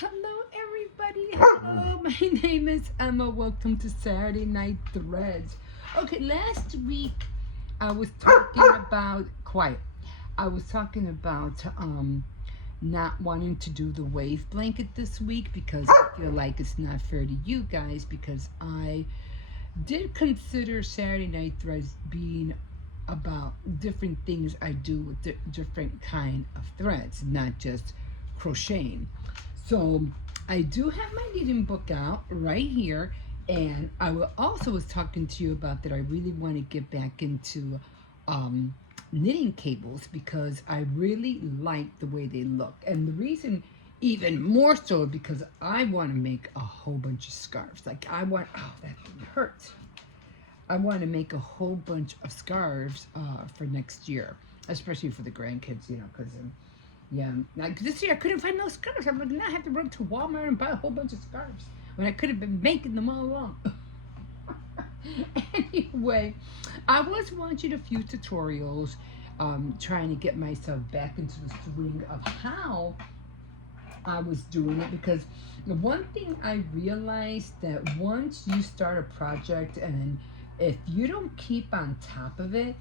Hello, everybody. Hello, my name is Emma. Welcome to Saturday Night Threads. Okay, last week I was talking about quiet. I was talking about not wanting to do the wave blanket this week because I feel like it's not fair to you guys because I did consider Saturday Night Threads being about different things I do with different kind of threads, not just crocheting. So I do have my knitting book out right here, and also was talking to you about that I really want to get back into um, knitting cables because I really like the way they look, and the reason even more so because I want to make a whole bunch of scarves. Like that thing hurts. I want to make a whole bunch of scarves for next year, especially for the grandkids, because yeah, like this year I couldn't find no scarves. I'm like, now I have to run to Walmart and buy a whole bunch of scarves when I could have been making them all along. Anyway, I was watching a few tutorials, trying to get myself back into the swing of how I was doing it because the one thing I realized that once you start a project and if you don't keep on top of it,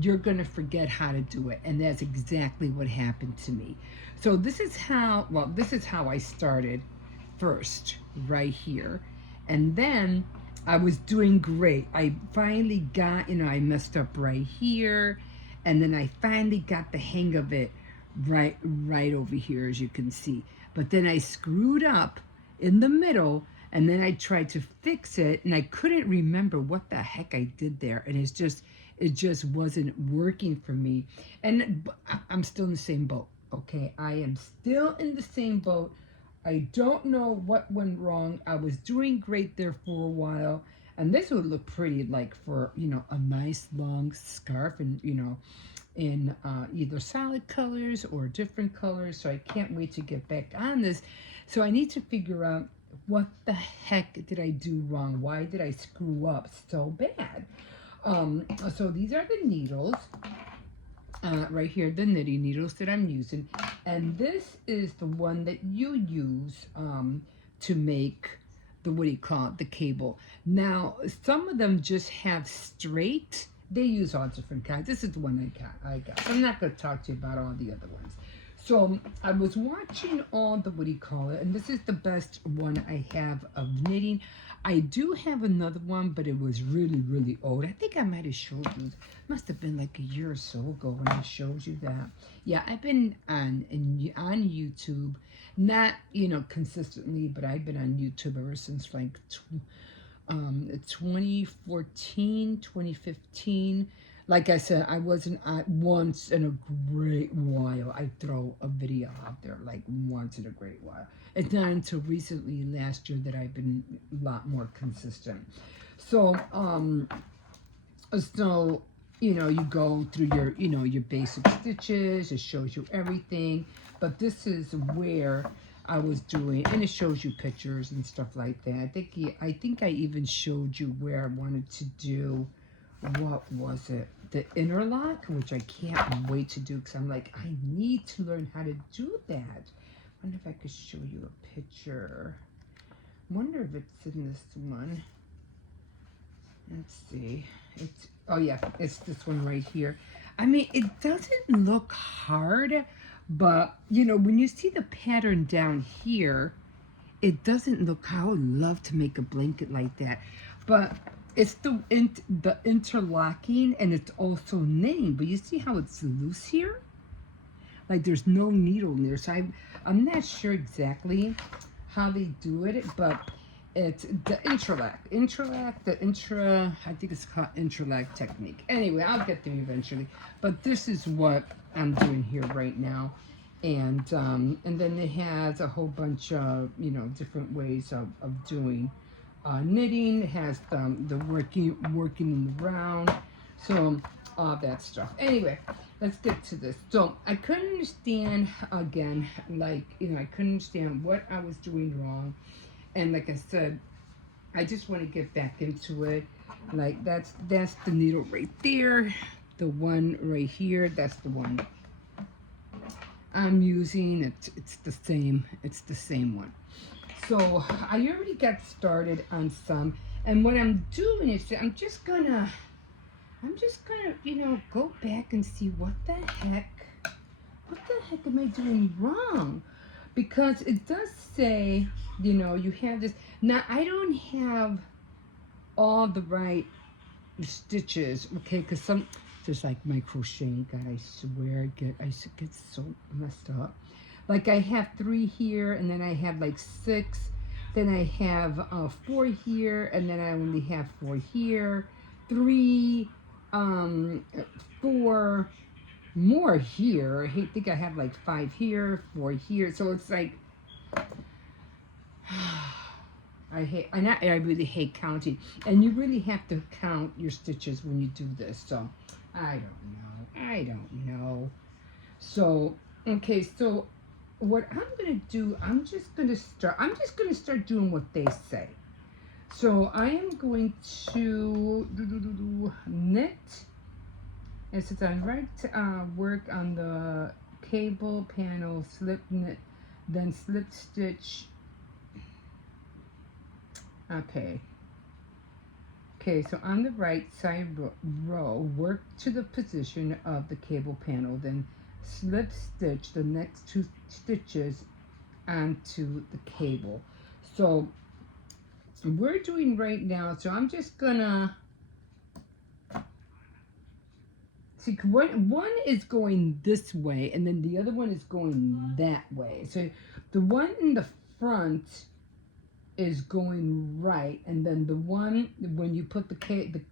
you're going to forget how to do it. And that's exactly what happened to me. So this is how I started first right here. And then I was doing great. I finally got, I messed up right here. And then I finally got the hang of it right over here, as you can see. But then I screwed up in the middle, and then I tried to fix it, and I couldn't remember what the heck I did there, and it just wasn't working for me. And I'm still in the same boat. Okay, I am still in the same boat. I don't know what went wrong. I was doing great there for a while, and this would look pretty, like for a nice long scarf, and in either solid colors or different colors. So I can't wait to get back on this. So I need to figure out what the heck did I do wrong? Why did I screw up so bad? So these are the needles. Right here, the knitting needles that I'm using. And this is the one that you use to make what do you call it, the cable. Now, some of them just have straight. They use all different kinds. This is the one I got. I'm not going to talk to you about all the other ones. So I was watching all the, what do you call it, and this is the best one I have of knitting. I do have another one, but it was really, really old. I think I might have showed you. Must have been like a year or so ago when I showed you that. Yeah, I've been on YouTube, not consistently, but I've been on YouTube ever since like 2014, 2015. Like I said, I wasn't once in a great while. I throw a video out there like once in a great while. It's not until recently, last year, that I've been a lot more consistent. So, you go through your basic stitches. It shows you everything. But this is where I was doing, and it shows you pictures and stuff like that. I think I even showed you where I wanted to do, what was it? The interlock, which I can't wait to do because I'm like, I need to learn how to do that. I wonder if I could show you a picture. Wonder if it's in this one. Let's see. Oh yeah, it's this one right here. I mean, it doesn't look hard, but when you see the pattern down here, it doesn't look. I would love to make a blanket like that, but it's the interlocking, and it's also knitting. But you see how it's loose here? Like there's no needle in there, so I'm not sure exactly how they do it, but it's the interlac, I think it's called interlac technique. Anyway, I'll get there eventually, but this is what I'm doing here right now. And then it has a whole bunch of different ways of doing knitting. It has the working in the round, so all that stuff. Anyway, let's get to this. So I couldn't understand, again, like I couldn't understand what I was doing wrong. And like I said, I just want to get back into it. Like that's the needle right there. The one right here, that's the one I'm using. It's the same. It's the same one. So I already got started on some, and what I'm doing is I'm just gonna, go back and see what the heck am I doing wrong? Because it does say, you have this. Now I don't have all the right stitches, okay? Because just like my crocheting, God, I swear, I get so messed up. Like I have 3 here, and then I have like 6. Then I have 4 here, and then I only have 4 here. 3, 4 more here. Think I have like 5 here, 4 here. So it's like I really hate counting, and you really have to count your stitches when you do this. So I don't know. So okay, so what I'm gonna do, I'm just gonna start doing what they say. So I am going to knit. And since I work on the cable panel, slip knit, then slip stitch. Okay. Okay, so on the right side row, work to the position of the cable panel, then slip stitch the next 2 stitches onto the cable. So we're doing right now, so I'm just gonna see, one is going this way, and then the other one is going that way. So the one in the front is going right, and then the one when you put the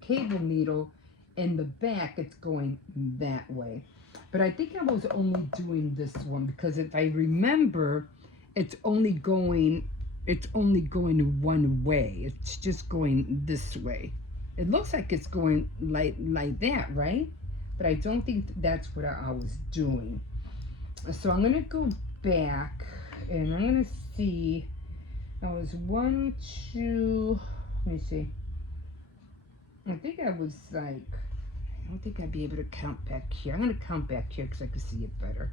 cable needle in the back, it's going that way. But I think I was only doing this one because if I remember, it's only going one way. It's just going this way. It looks like it's going like that, right? But I don't think that's what I was doing. So I'm gonna go back, and I'm gonna see. I was 1, 2, let me see. I think I was like, I don't think I'd be able to count back here. I'm going to count back here because I can see it better.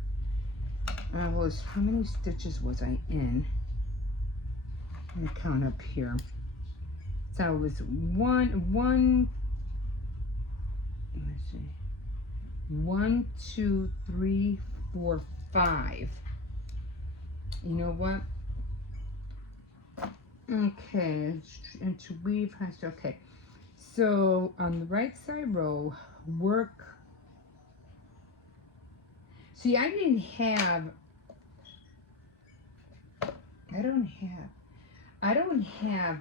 How many stitches was I in? I'm going to count up here. So it was one, let's see. 1, 2, 3, 4, 5. You know what? Okay, and to weave has okay. So on the right side row, work. See, I don't have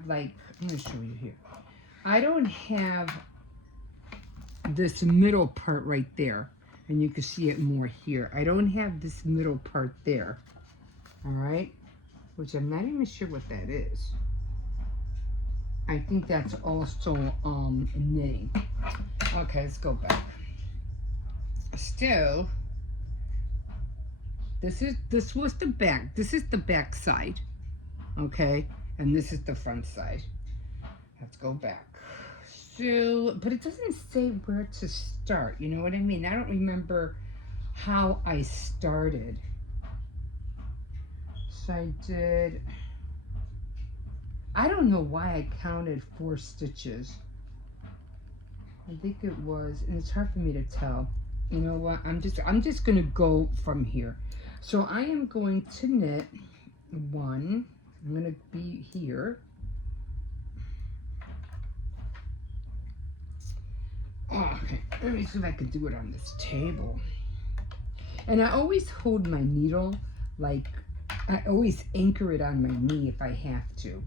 like, I'm gonna show you here. I don't have this middle part right there, and you can see it more here. I don't have this middle part there. All right, which I'm not even sure what that is. I think that's also knitting. Okay, let's go back. Still, this was the back. This is the back side, okay, and this is the front side. Let's go back. So, but it doesn't say where to start. You know what I mean? I don't remember how I started. So I did. I don't know why I counted 4 stitches. I think it was, and it's hard for me to tell. You know what? I'm just gonna go from here. So I am going to knit 1. I'm gonna be here. Oh, okay, let me see if I can do it on this table. And I always hold my needle, like I always anchor it on my knee if I have to.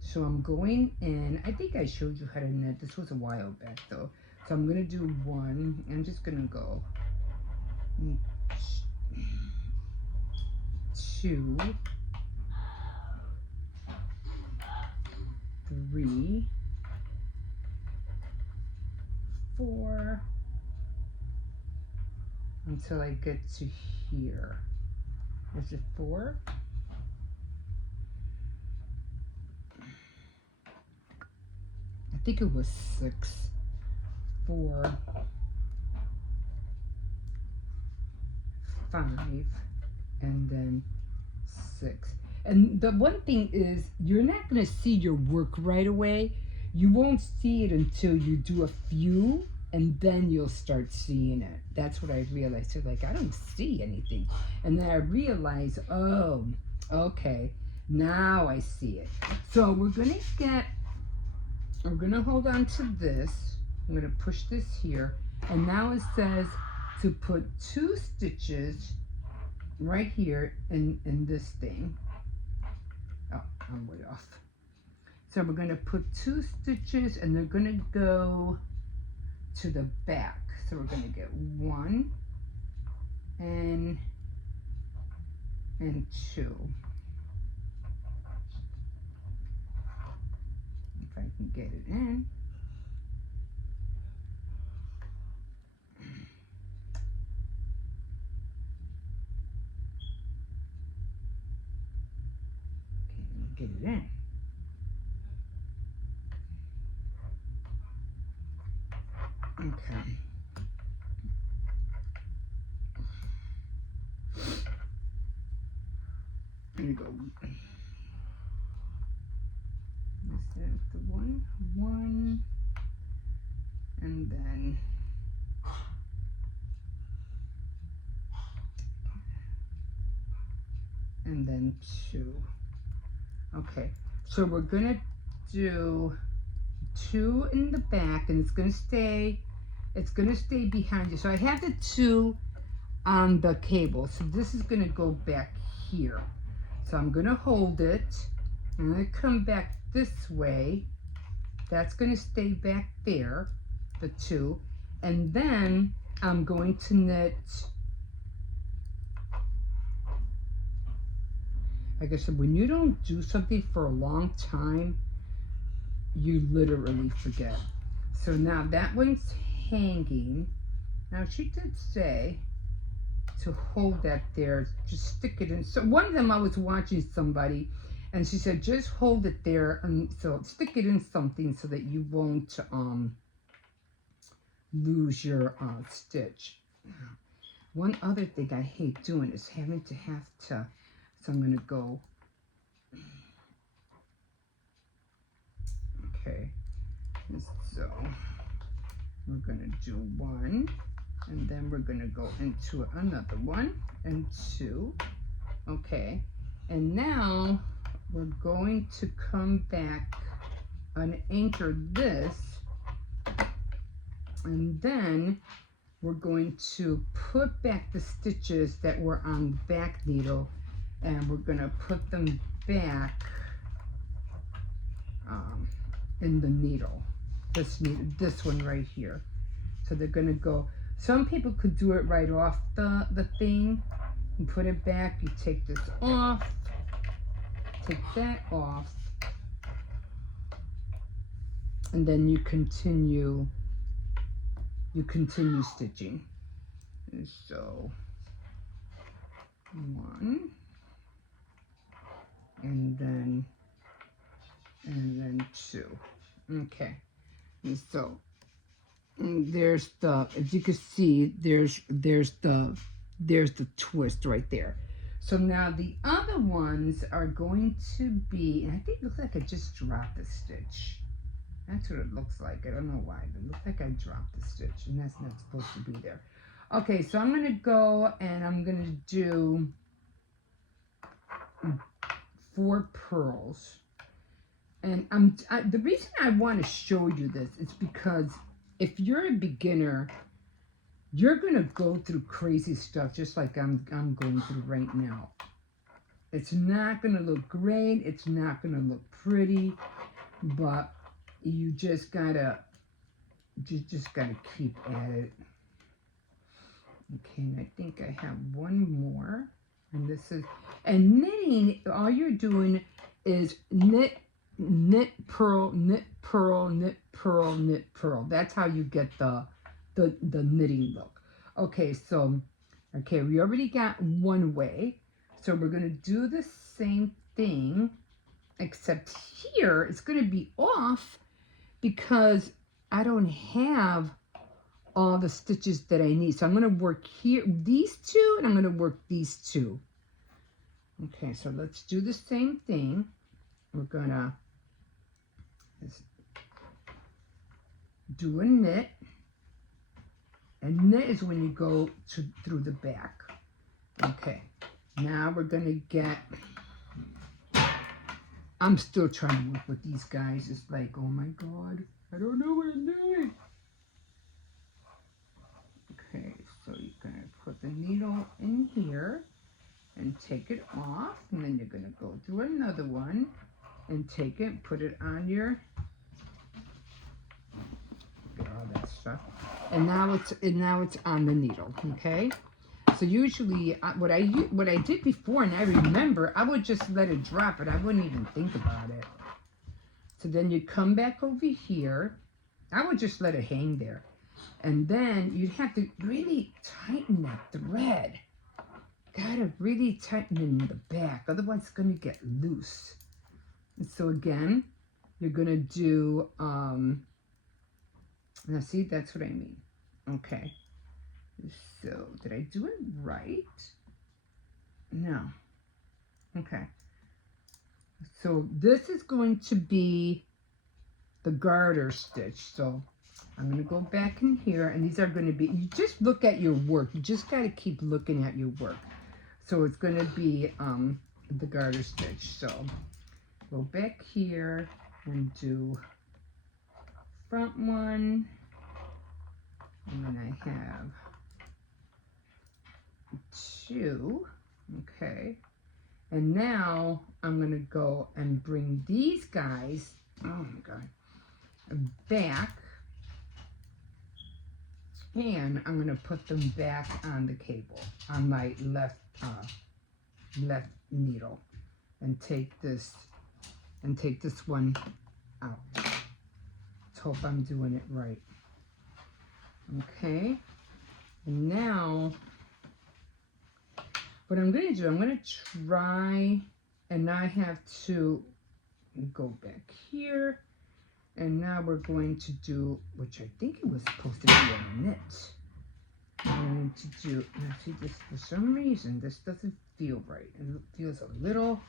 So I'm going in. I think I showed you how to knit. This was a while back though. So I'm gonna do 1. I'm just gonna go 2, 3, 4, until I get to here. Is it 4? I think it was 6, 4, 5, and then 6. And the one thing is, you're not going to see your work right away. You won't see it until you do a few, and then you'll start seeing it. That's what I realized. So like, I don't see anything. And then I realized, oh, okay, now I see it. So we're going to hold on to this. I'm going to push this here. And now it says to put 2 stitches right here in this thing. Oh, I'm way off. So we're going to put 2 stitches, and they're going to go to the back. So we're going to get 1 and 2. If I can get it in. Get it in. Okay. Here you go. This is the 1, and then and then 2. Okay, so we're gonna do 2 in the back, and it's gonna stay behind you. So I have the 2 on the cable, so this is gonna go back here. So I'm gonna hold it. I'm gonna come back this way. That's gonna stay back there, the 2, and then I'm going to knit. Like I said, when you don't do something for a long time, you literally forget. So now that one's hanging. Now she did say to hold that there, just stick it in. So one of them, I was watching somebody, and she said just hold it there, and so stick it in something so that you won't lose your stitch. One other thing I hate doing is having to so I'm going to go, okay, so we're going to do 1, and then we're going to go into another 1 and 2, okay, and now we're going to come back and anchor this, and then we're going to put back the stitches that were on the back needle, and we're going to put them back in the needle, this one right here. So they're going to go, some people could do it right off the thing and put it back. You take this off, take that off, and then you continue stitching. And so 1, and then 2. Okay, and so there's the, as you can see, there's the twist right there. So now the other ones are going to be, and I think it looks like I just dropped a stitch. That's what it looks like. I don't know why, but it looks like I dropped the stitch, and that's not supposed to be there. Okay, so I'm going to go and I'm going to do 4 pearls. And the reason I want to show you this is because if you're a beginner, you're going to go through crazy stuff just like I'm going through right now. It's not going to look great. It's not going to look pretty, but you just gotta keep at it. Okay, and I think I have one more, and this is, and knitting, all you're doing is knit, purl, knit, purl, knit, purl, knit, purl. That's how you get the knitting look. Okay, so we already got one way, so we're gonna do the same thing, except here it's gonna be off because I don't have all the stitches that I need. So I'm going to work here, these 2, and I'm going to work these 2. Okay, so let's do the same thing. We're gonna do a knit. And knit is when you go through the back. Okay, now we're gonna get, I'm still trying to work with these guys. It's like, oh my God, I don't know what I'm doing. Okay, so you're gonna put the needle in here and take it off, and then you're gonna go through another one and take it, put it on your, get all that stuff, and now it's on the needle. Okay, so usually what I did before, and I remember, I would just let it drop, and I wouldn't even think about it. So then you come back over here. I would just let it hang there, and then you'd have to really tighten that thread. Gotta really tighten in the back, otherwise it's gonna get loose. And so again, you're gonna do, now see, that's what I mean. Okay, so did I do it right? No. Okay, so this is going to be the garter stitch. So I'm going to go back in here, and these are going to be, you just look at your work. You just got to keep looking at your work. So it's going to be the garter stitch. So go back here and do front one, and then I have two. Okay, and now I'm going to go and bring these guys, oh my God, back, and I'm going to put them back on the cable, on my left needle, and take this one out. Let's hope I'm doing it right. Okay, and now what I'm going to do, I'm going to try, and I have to go back here, and now we're going to do, which I think it was supposed to be a knit. I'm going to do, now see this, for some reason, this doesn't feel right. It feels a little,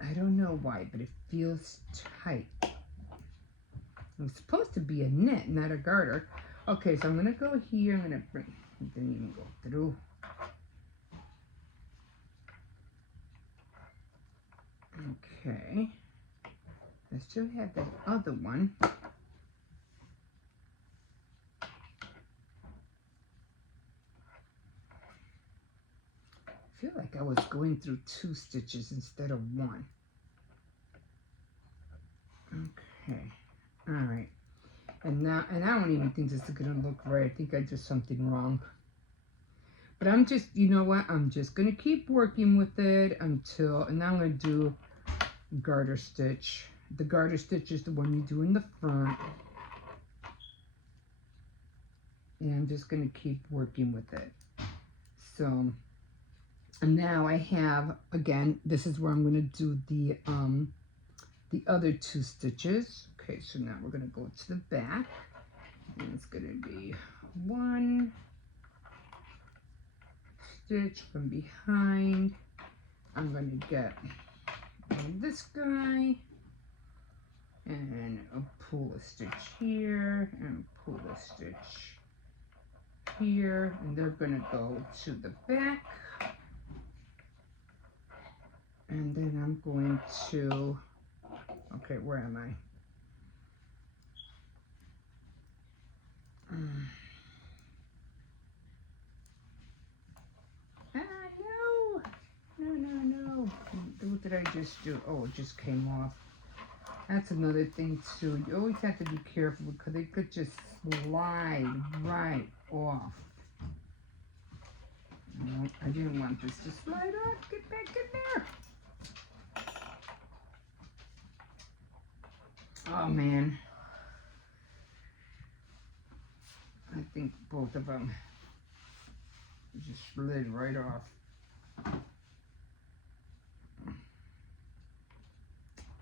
I don't know why, but it feels tight. It was supposed to be a knit, not a garter. Okay, so I'm going to go here, I'm going to bring, it didn't even go through. Okay, I still have that other one. I feel like I was going through 2 stitches instead of 1. Okay, all right. And now, and I don't even think this is gonna look right. I think I did something wrong. But I'm just, you know what? I'm just gonna keep working with it until, and now I'm gonna do garter stitch. The garter stitch is the one you do in the front. And I'm just gonna keep working with it. So, and now I have, again, this is where I'm gonna do the other 2 stitches. Okay, so now we're gonna go to the back, and it's gonna be 1 stitch from behind. I'm gonna get this guy and pull a stitch here and pull a stitch here, and they're gonna go to the back, and then I'm going to, okay, where am I? No. What did I just do? Oh, it just came off. That's another thing too. You always have to be careful because it could just slide right off. No, I didn't want this to slide off. Get back in there. Oh man. I think both of them just slid right off.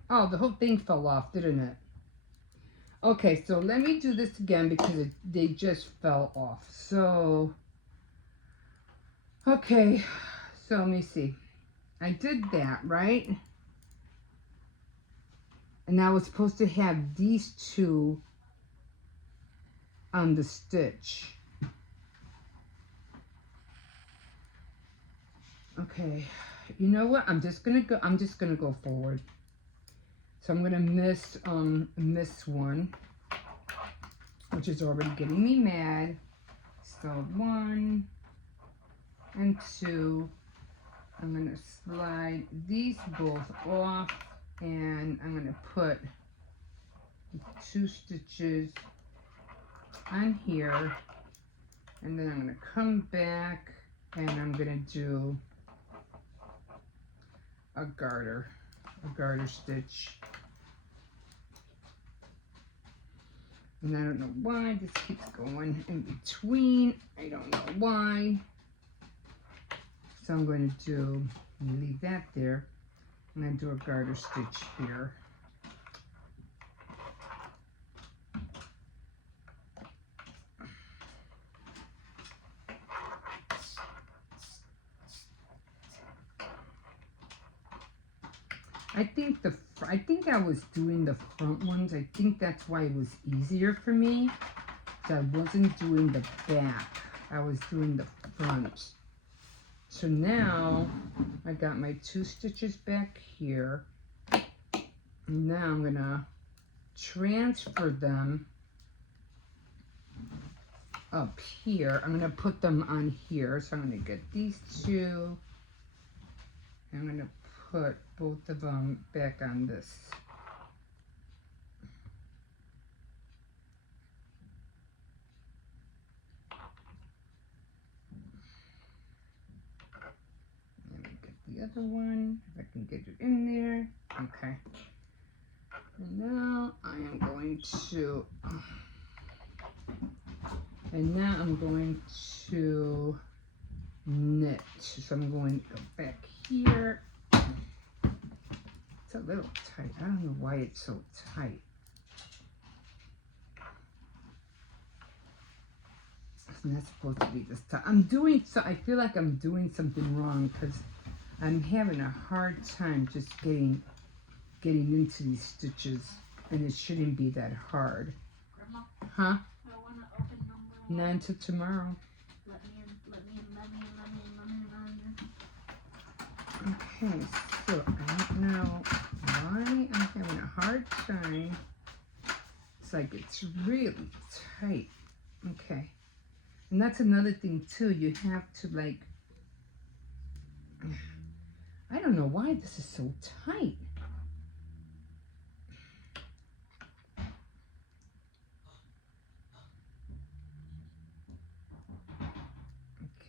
Oh, the whole thing fell off, didn't it? Okay, so let me do this again because they just fell off. So, okay, so let me see. I did that, right? And I was supposed to have these two on the stitch. Okay, you know what? I'm just gonna go forward. So I'm gonna miss one, which is already getting me mad. So 1 and 2. I'm gonna slide these both off, and I'm gonna put 2 stitches on here, and then I'm gonna come back and I'm gonna do a garter stitch. And I don't know why this keeps going in between. I don't know why. So I'm going to leave that there. I'm going to do a garter stitch here. I think I was doing the front ones. I think that's why it was easier for me. I wasn't doing the back. I was doing the front. So now I got my 2 stitches back here. Now I'm gonna transfer them up here. I'm gonna put them on here. So I'm gonna get these 2. I'm gonna put both of them back on this. Let me get the other one, if I can get it in there. Okay. And now I'm going to knit. So I'm going to go back here. It's a little tight. I don't know why it's so tight. It's not supposed to be this tight. I feel like I'm doing something wrong because I'm having a hard time just getting into these stitches, and it shouldn't be that hard. Grandma? Huh? I want to open number 9 till tomorrow. Let me in. Okay, so I don't know why I'm having a hard time. It's like it's really tight. Okay. And that's another thing too. You have to like, I don't know why this is so tight.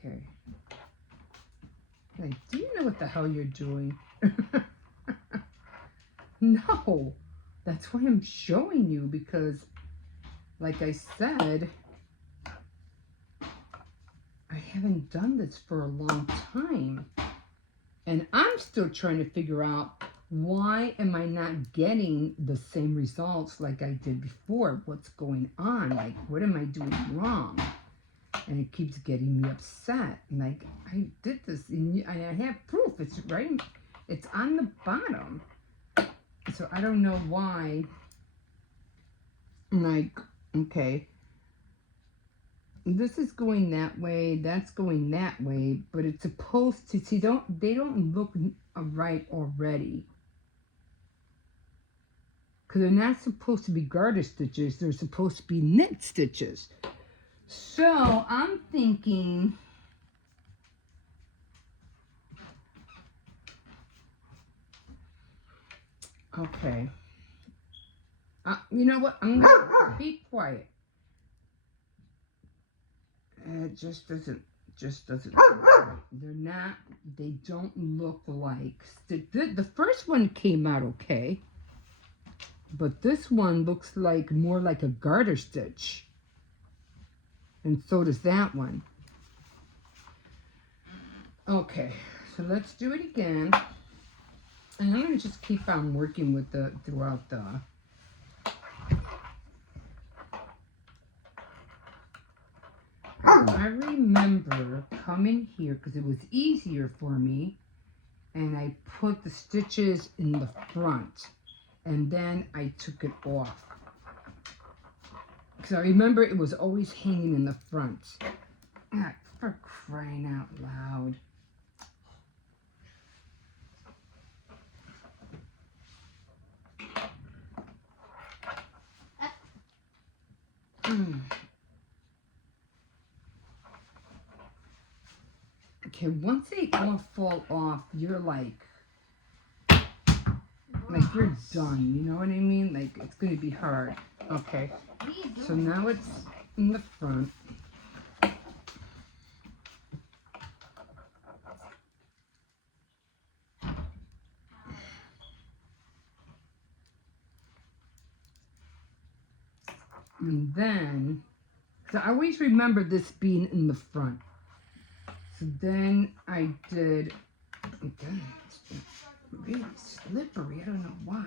Okay. Like, do you know what the hell you're doing? No, that's why I'm showing you, because like I said, I haven't done this for a long time, and I'm still trying to figure out why am I not getting the same results like I did before. What's going on? Like, what am I doing wrong? And it keeps getting me upset. Like, I did this, and I have proof. It's right. It's on the bottom. So I don't know why. Like, okay, this is going that way, that's going that way, but it's supposed to, see, they don't look right already. Because they're not supposed to be garter stitches, they're supposed to be knit stitches. So I'm thinking, okay, you know what? I'm gonna be quiet. It just doesn't look right. They don't look like, the first one came out okay, but this one looks like more like a garter stitch, and so does that one. Okay, so let's do it again, and I'm gonna just keep on working with throughout the, I remember coming here because it was easier for me, and I put the stitches in the front, and then I took it off. Because I remember it was always hanging in the front. Ah, for crying out loud. Okay, once they all fall off, you're like you're done, you know what I mean? Like, it's going to be hard. Okay, so now it's in the front. And then, so I always remember this being in the front. So then I did, again, it's really slippery, I don't know why.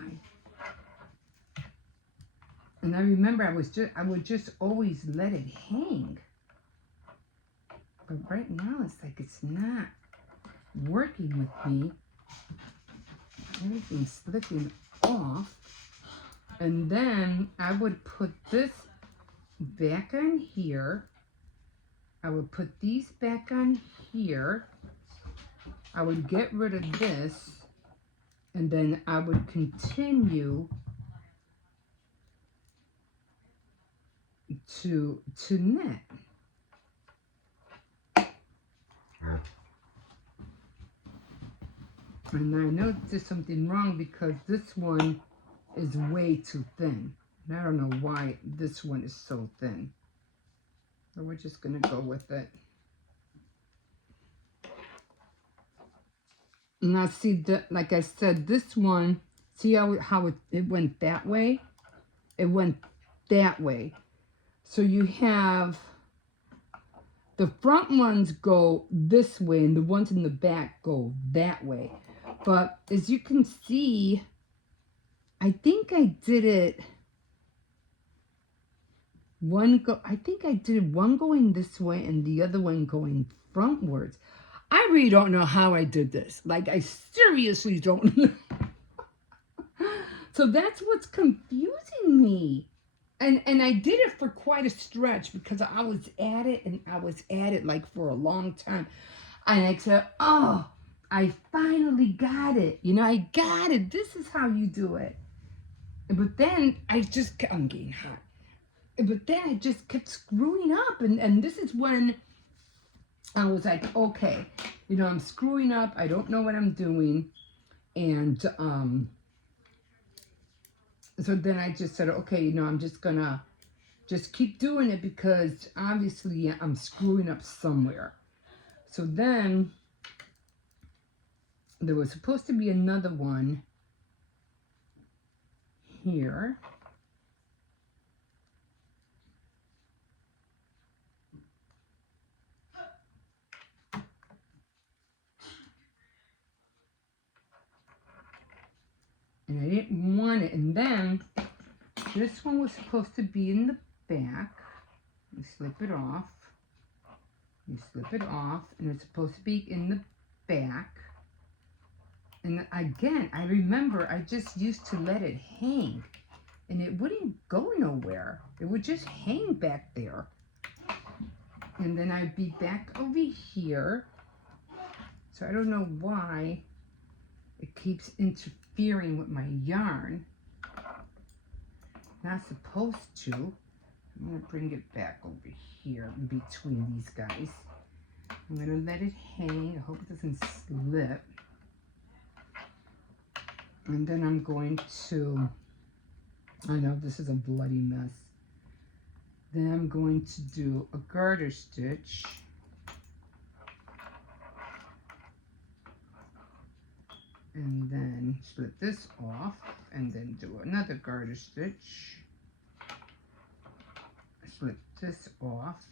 And I remember I would just always let it hang. But right now it's like it's not working with me. Everything's slipping off. And then I would put this back on here. I would put these back on here. I would get rid of this. And then I would continue to knit. And I know there's something wrong because this one is way too thin. And I don't know why this one is so thin. So we're just going to go with it. Now see, like I said, this one, see how it went that way? It went that way. So you have, the front ones go this way and the ones in the back go that way. But as you can see, I think I did it, I think I did one going this way and the other one going frontwards. I really don't know how I did this. Like, I seriously don't know. So that's what's confusing me. And I did it for quite a stretch because I was at it and I was at it like for a long time. And I said, oh, I finally got it. You know, I got it. This is how you do it. But then I'm getting hot. But then I just kept screwing up. And this is when I was like, okay, you know, I'm screwing up. I don't know what I'm doing. And so then I just said, okay, you know, I'm just gonna just keep doing it because obviously I'm screwing up somewhere. So then there was supposed to be another one here. And I didn't want it. And then this one was supposed to be in the back. You slip it off. You slip it off. And it's supposed to be in the back. And again, I remember I just used to let it hang. And it wouldn't go nowhere. It would just hang back there. And then I'd be back over here. So I don't know why it keeps interfering with my yarn. Not supposed to. I'm going to bring it back over here in between these guys. I'm going to let it hang. I hope it doesn't slip. And then I'm going to, I know this is a bloody mess. Then I'm going to do a garter stitch. And then split this off and then do another garter stitch. Split this off.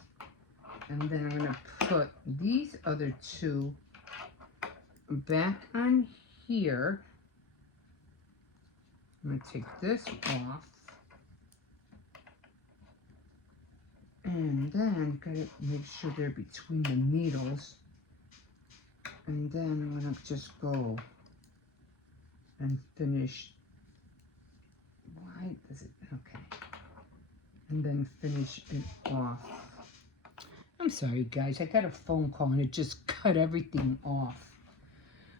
And then I'm going to put these other two back on here. I'm going to take this off. And then gotta make sure they're between the needles. And then I'm gonna just go and finish. Why does it, okay. And then finish it off. I'm sorry guys, I got a phone call and it just cut everything off.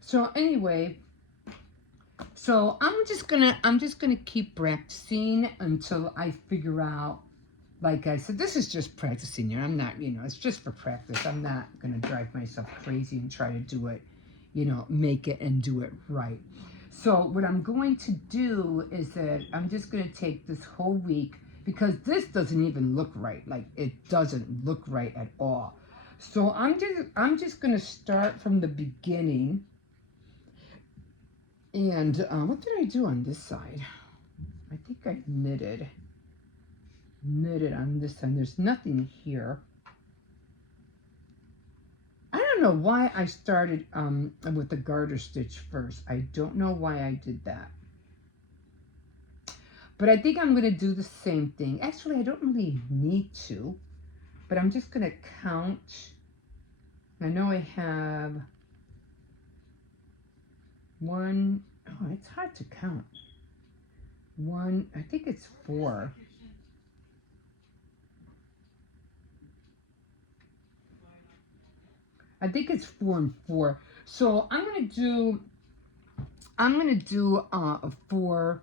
So anyway, so I'm just gonna keep practicing until I figure out, like I said, this is just practicing here. I'm not, you know, it's just for practice. I'm not gonna drive myself crazy and try to do it, you know, make it and do it right. So what I'm going to do is that I'm just gonna take this whole week, because this doesn't even look right. Like, it doesn't look right at all. So I'm just gonna start from the beginning. And what did I do on this side? I think I knitted on this side. There's nothing here. I don't know why I started with the garter stitch first. I don't know why I did that. But I think I'm going to do the same thing. Actually, I don't really need to, but I'm just going to count. I know I have one. Oh, it's hard to count. One, I think it's 4. I think it's 4 and 4. So I'm gonna do a 4,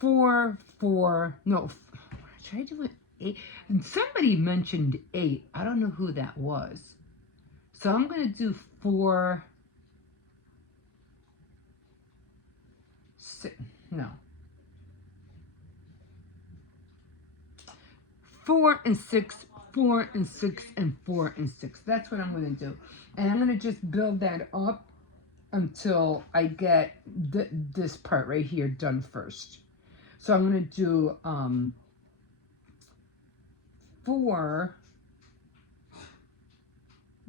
4, 4. No, should I do it 8? And somebody mentioned 8. I don't know who that was. So I'm gonna do 4. 6, no. 4 and 6, 4 and 6, and 4 and 6. That's what I'm going to do. And I'm going to just build that up until I get this part right here done first. So I'm going to do 4.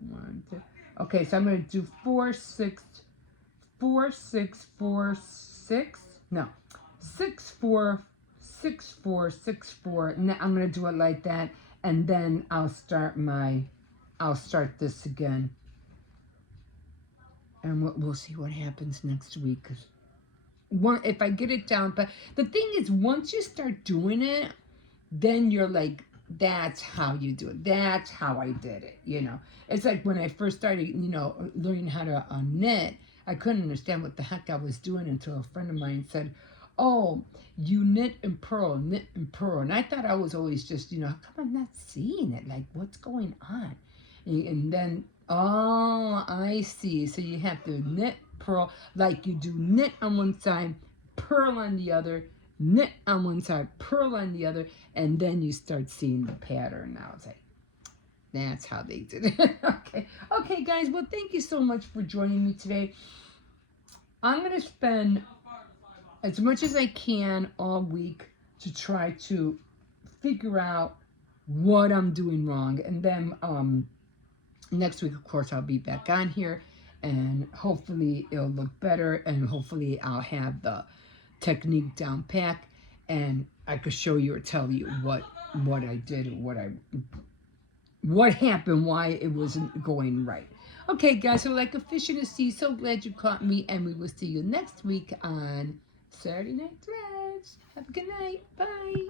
1, 2. Okay, so I'm going to do 4, 6, 4, 6, 4, 6. No, 6, 4, 6, 4, 6, 4. And I'm going to do it like that. And then I'll start this again. And we'll see what happens next week. If I get it down. But the thing is, once you start doing it, then you're like, that's how you do it. That's how I did it. You know, it's like when I first started, you know, learning how to knit, I couldn't understand what the heck I was doing until a friend of mine said, oh, you knit and purl, knit and purl. And I thought I was always just, you know, how come I'm not seeing it? Like, what's going on? And then, oh, I see. So you have to knit, purl, like you do knit on one side, purl on the other, knit on one side, purl on the other, and then you start seeing the pattern. Now it's like, that's how they did it. Okay, guys. Well, thank you so much for joining me today. I'm going to spend as much as I can all week to try to figure out what I'm doing wrong. And then next week, of course, I'll be back on here. And hopefully it'll look better. And hopefully I'll have the technique down pat. And I could show you or tell you what I did and what happened, why it wasn't going right. Okay, guys, so like a fish in the sea, so glad you caught me, and we will see you next week on Saturday Night Threads. Have a good night. Bye.